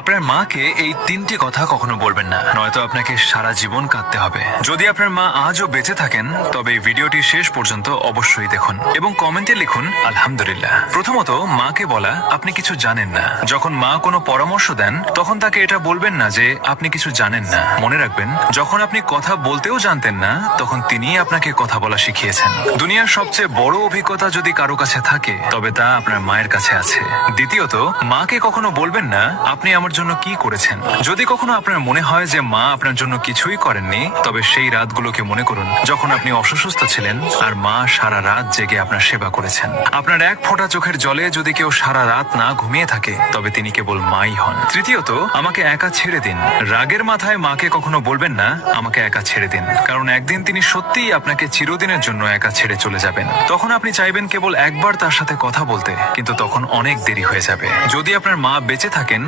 আপনার মাকে এই তিনটি কথা কখনো বলবেন না, নয়তো আপনাকে সারা জীবন কাঁদতে হবে। যদি আপনার মা আজও বেঁচে থাকেন তবে এই ভিডিওটি শেষ পর্যন্ত অবশ্যই দেখুন এবং কমেন্টে লিখুন আলহামদুলিল্লাহ। প্রথমত, মাকে বলা আপনি কিছু জানেন না। যখন মা কোনো পরামর্শ দেন তখন তাকে এটা বলবেন না যে আপনি কিছু জানেন না। মনে রাখবেন, যখন আপনি কথা বলতেও জানতেন না তখন তিনিই আপনাকে কথা বলা শিখিয়েছেন। দুনিয়ার সবচেয়ে বড় অভিজ্ঞতা যদি কারো কাছে থাকে তবে তা আপনার মায়ের কাছে আছে। দ্বিতীয়ত, মাকে কখনো বলবেন না আপনি আমার জন্য কি করেছেন। যদি কখনো আপনার মনে হয় যে মা আপনার জন্য কিছুই করেননি, তবে সেই রাতগুলোকে মনে করুন যখন আপনি অসুস্থ ছিলেন আর মা সারা রাত জেগে আপনার সেবা করেছেন। আপনার এক ফোঁটা চোখের জলে যদি কেউ সারা রাত না ঘুমিয়ে থাকে তবে তিনি কেবল মাই হন। তৃতীয়ত, আমাকে একা ছেড়ে দিন। রাগের মাথায় মাকে কখনো বলবেন না আমাকে একা ছেড়ে দিন, কারণ একদিন তিনি সত্যিই আপনাকে চিরদিনের জন্য একা ছেড়ে চলে যাবেন। তখন আপনি চাইবেন কেবল একবার তার সাথে কথা বলতে, কিন্তু তখন অনেক দেরি হয়ে যাবে। যদি আপনার মা বেঁচে থাকেন